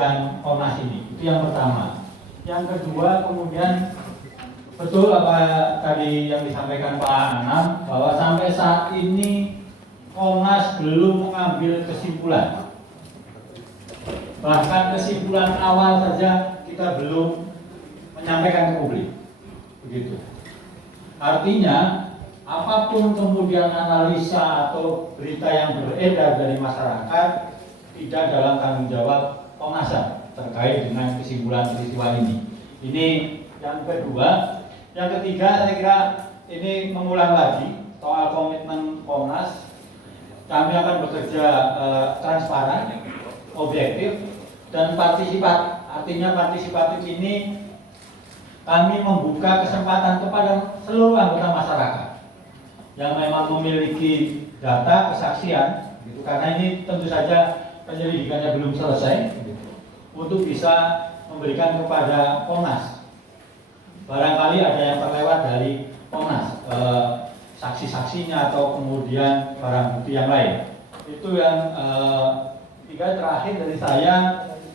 penyelidikan Komnas ini. Itu yang pertama. Yang kedua, kemudian betul apa tadi yang disampaikan Pak Anam, bahwa sampai saat ini Komnas belum mengambil kesimpulan. Bahkan kesimpulan awal saja kita belum menyampaikan ke publik. Begitu. Artinya, apapun kemudian analisa atau berita yang beredar dari masyarakat tidak dalam tanggung jawab Komnas HAM terkait dengan kesimpulan peristiwa ini. Ini yang kedua. Yang ketiga, saya kira ini mengulang lagi soal komitmen Komnas. Kami akan bekerja transparan, objektif, dan partisipatif. Artinya partisipatif ini kami membuka kesempatan kepada seluruh anggota masyarakat yang memang memiliki data kesaksian, gitu. Karena ini tentu saja penyelidikannya belum selesai, gitu, untuk bisa memberikan kepada Komnas. Barangkali ada yang terlewat dari Komnas, saksi-saksinya atau kemudian barang bukti yang lain. Itu yang tiga. Terakhir dari saya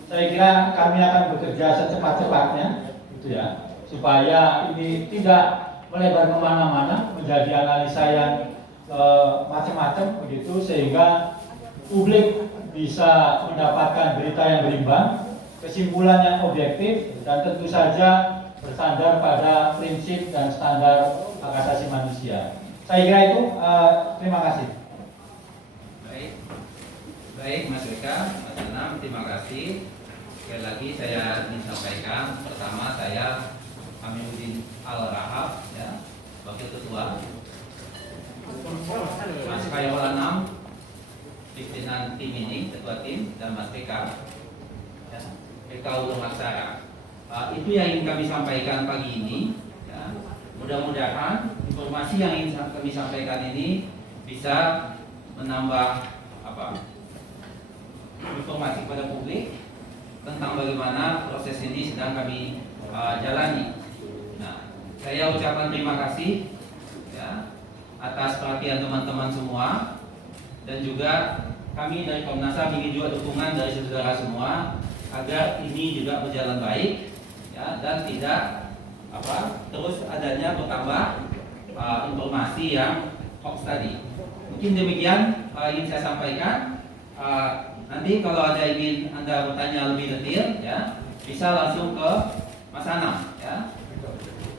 kira kami akan bekerja secepat-cepatnya, gitu ya, supaya ini tidak melebar kemana-mana, menjadi analisa yang macam-macam, begitu, sehingga publik bisa mendapatkan berita yang berimbang, kesimpulan yang objektif, dan tentu saja bersandar pada prinsip dan standar hak asasi manusia. Saya kira itu. Terima kasih. Baik Mas Eka, Mas Anam, terima kasih. Sekali lagi saya ingin sampaikan, pertama saya Aminuddin Al-Rahab, ya, Wakil Ketua. Mas Khairul Anam, pimpinan tim ini, Ketua tim, dan Mas Eka, ya, Eka Ulung Aksara. Itu yang ingin kami sampaikan pagi ini, ya. Mudah-mudahan informasi yang ingin kami sampaikan ini bisa menambah informasi kepada publik tentang bagaimana proses ini sedang kami jalani. Nah, saya ucapkan terima kasih, ya, atas perhatian teman-teman semua, dan juga kami dari Komnas HAM ingin juga dukungan dari saudara semua agar ini juga berjalan baik, ya, dan tidak terus adanya bertambah informasi yang hoax tadi. Mungkin demikian ingin saya sampaikan. Nanti kalau ada ingin Anda bertanya lebih detail, ya, bisa langsung ke Mas Anam, ya,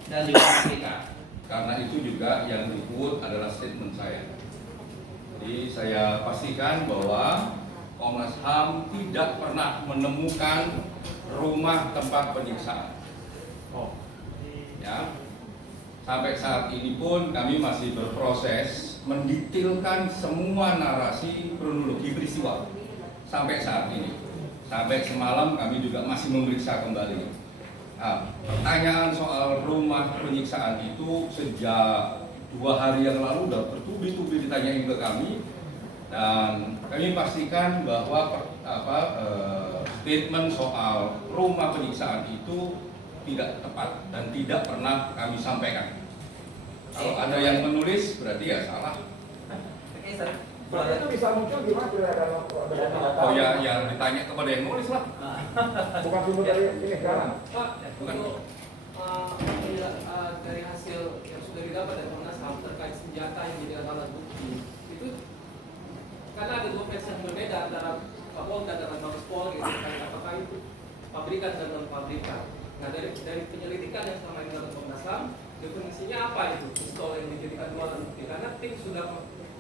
dan juga Mas Eka. Karena itu juga yang di-quote adalah statement saya. Jadi saya pastikan bahwa Komnas HAM tidak pernah menemukan rumah tempat penyiksaan. Ya, sampai saat ini pun kami masih berproses mendetailkan semua narasi kronologi peristiwa sampai saat ini. Sampai semalam kami juga masih memeriksa kembali. Nah, pertanyaan soal rumah penyiksaan itu sejak 2 hari yang lalu sudah bertubi-tubi ditanyain ke kami, dan kami pastikan bahwa statement soal rumah penyiksaan itu tidak tepat dan tidak pernah kami sampaikan. Kalau ada yang menulis berarti ya salah. Berarti itu bisa muncul gimana dalam Oh ya, yang ditanya kepada yang nulis lah. bukan sumber dari ini sekarang. Pak, Bukan. dari hasil yang sudah didapat dari Komnas HAM terkait senjata yang jadi alat bukti itu, karena ada 2 versi yang berbeda antara Kapolda dan Mabes Polri, apakah itu pabrikan dan non pabrikan. Nah, dari penyelidikan yang selama ini dilakukan Komnas HAM, definisinya apa itu pistol yang dijadikan 2 alat bukti? Karena tim sudah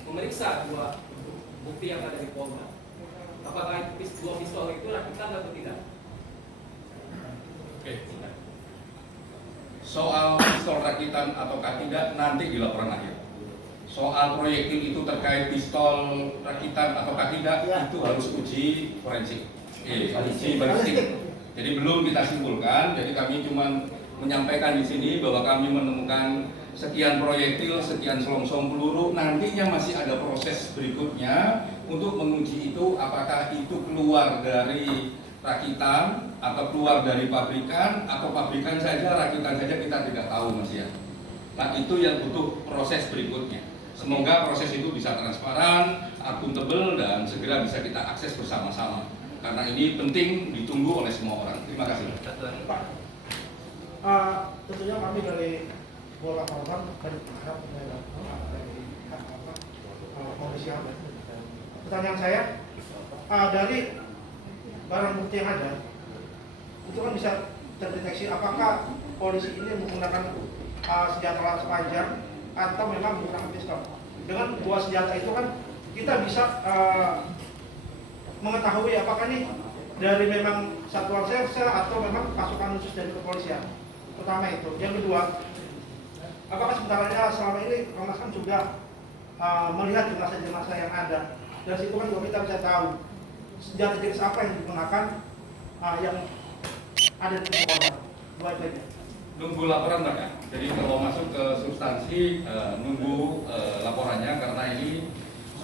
memeriksa 2 bukti yang ada di Polda. Apakah 2 pistol itu rakitan atau tidak? Oke. Soal pistol rakitan ataukah tidak nanti di laporan akhir. Soal proyektil itu terkait pistol rakitan ataukah tidak, itu harus uji forensik, uji balistik. Jadi belum kita simpulkan. Jadi kami cuma menyampaikan di sini bahwa kami menemukan sekian proyektil, sekian selongsong peluru. Nantinya masih ada proses berikutnya untuk menguji itu apakah itu keluar dari rakitan atau keluar dari pabrikan, atau pabrikan saja, rakitan saja, kita tidak tahu, Mas ya. Nah, itu yang butuh proses berikutnya. Semoga proses itu bisa transparan, akuntabel, dan segera bisa kita akses bersama-sama. karena ini penting ditunggu oleh semua orang. Terima kasih. Satu lagi. Pak, tentunya kami dari bola korban dan harap dari Komisi HAM. Pertanyaan saya, dari barang bukti yang ada, itu kan bisa terdeteksi apakah polisi ini menggunakan senjata laras panjang atau memang menggunakan pistol. Dengan dua senjata itu kan kita bisa mengetahui apakah nih dari memang satuan serse atau memang pasukan khusus dari kepolisian. Pertama itu. Yang kedua, apakah sebenarnya selama ini Komnas HAM juga melihat jenazah-jenazah yang ada? Dari situ kan juga kita bisa tahu senjata jenis apa yang digunakan yang ada di tubuh korban. Dua itu aja. Nunggu laporan Pak ya. Jadi kalau masuk ke substansi nunggu laporannya, karena ini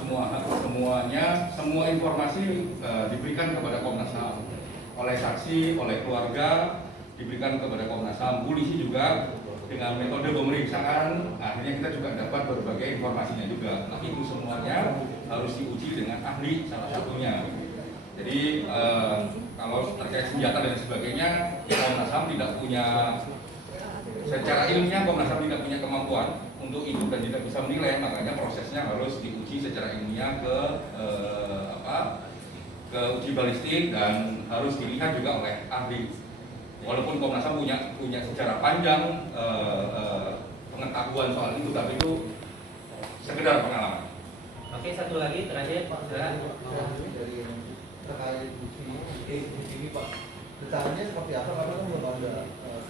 semua informasi diberikan kepada Komnas HAM oleh saksi, oleh keluarga, diberikan kepada Komnas HAM. Polisi juga dengan metode pemeriksaan akhirnya kita juga dapat berbagai informasinya juga. Tapi itu semuanya harus diuji dengan ahli salah satunya. Jadi kalau terkait senjata dan sebagainya, Komnas HAM tidak punya, secara ilmiah Komnas HAM tidak punya kemampuan untuk itu dan tidak bisa menilai, makanya prosesnya harus diuji secara ilmiah ke uji balistik dan harus dilihat juga oleh ahli. Walaupun Komnas HAM punya secara panjang pengetahuan soal itu, tapi itu sekedar pengalaman. Oke, satu lagi terakhir Pak. Dari terkait bukti ini Pak, detailnya seperti apa? Karena kan belum ada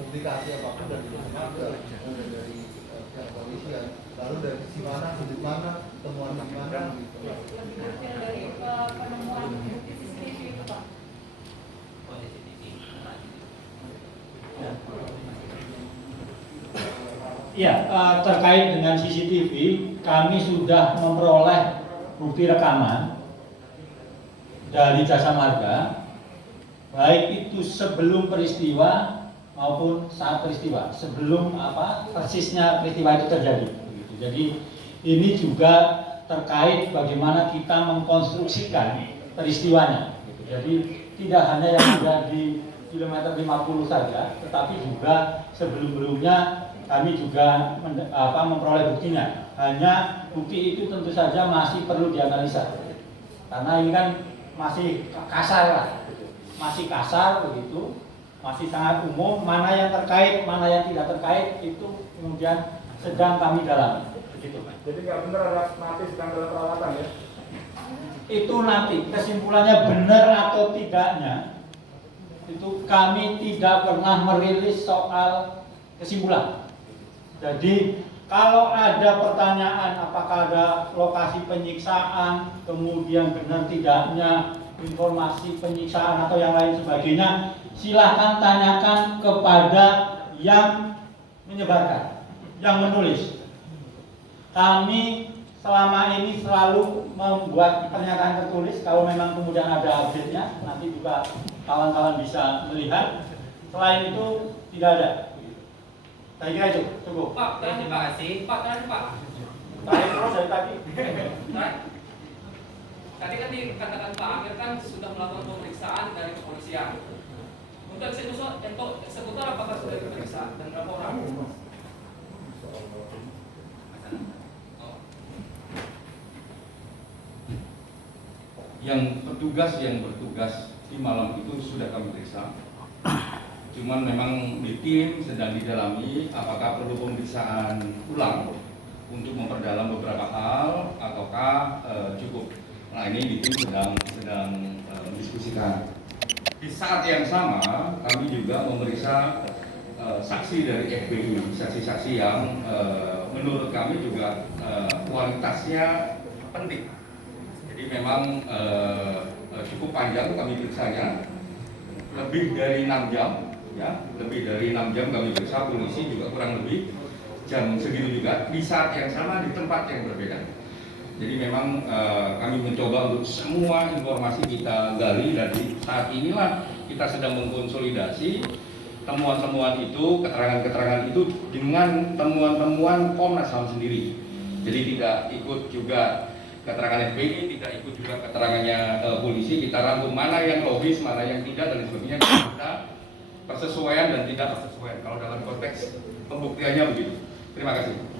publikasi apapun dari keluarga, dari pihak kepolisian, lalu dari sisi mana, sudut mana, temuan di mana gitu. Yang dari penemuan bukti CCTV itu Pak. Oh, CCTV. Ya, terkait dengan CCTV, kami sudah memperoleh bukti rekaman dari Jasa Marga, baik itu sebelum peristiwa maupun saat peristiwa, sebelum persisnya peristiwa itu terjadi. Jadi ini juga terkait bagaimana kita mengkonstruksikan peristiwanya. Jadi tidak hanya yang ada di kilometer 50 saja, tetapi juga sebelum-sebelumnya kami juga memperoleh buktinya. Hanya bukti itu tentu saja masih perlu dianalisa, karena ini kan masih kasar lah, masih kasar begitu, masih sangat umum. Mana yang terkait, mana yang tidak terkait itu kemudian sedang kami dalami. Begitu, Pak. Jadi nggak benar ada mati sedang dalam perawatan ya? Itu nanti kesimpulannya benar atau tidaknya itu kami tidak pernah merilis soal kesimpulan. Jadi kalau ada pertanyaan apakah ada lokasi penyiksaan, kemudian benar tidaknya informasi penyiksaan atau yang lain sebagainya, silahkan tanyakan kepada yang menyebarkan, yang menulis. Kami selama ini selalu membuat pernyataan tertulis. Kalau memang kemudian ada update-nya, nanti juga kawan-kawan bisa melihat. Selain itu tidak ada. Saya kira itu cukup. Pak, Terima kasih. Pak, terakhir Pak. Terakhir terus dari tadi. Tadi kan dikatakan Pak Amir kan sudah melakukan pemeriksaan dari kepolisian. Untuk eksekutor apakah sudah diperiksa dan berapa orang? Yang petugas yang bertugas di malam itu sudah kami periksa. Cuman memang di tim sedang didalami apakah perlu pemeriksaan ulang untuk memperdalam beberapa hal ataukah cukup. Nah, ini di tim sedang mendiskusikan. Di saat yang sama kami juga memeriksa saksi dari FBI, saksi-saksi yang menurut kami juga kualitasnya penting. Jadi memang cukup panjang kami periksanya, lebih dari 6 jam. Ya, lebih dari 6 jam kami periksa, polisi juga kurang lebih jam segitu juga di saat yang sama di tempat yang berbeda. Jadi memang kami mencoba untuk semua informasi kita gali, dan di saat inilah kita sedang mengkonsolidasi temuan-temuan itu, keterangan-keterangan itu dengan temuan-temuan Komnas HAM sendiri. Jadi tidak ikut juga keterangan FPI, tidak ikut juga keterangannya polisi. Kita rangkum mana yang logis, mana yang tidak, dan sebagainya. Kita persesuaian dan tidak persesuaian kalau dalam konteks pembuktiannya begitu. Terima kasih.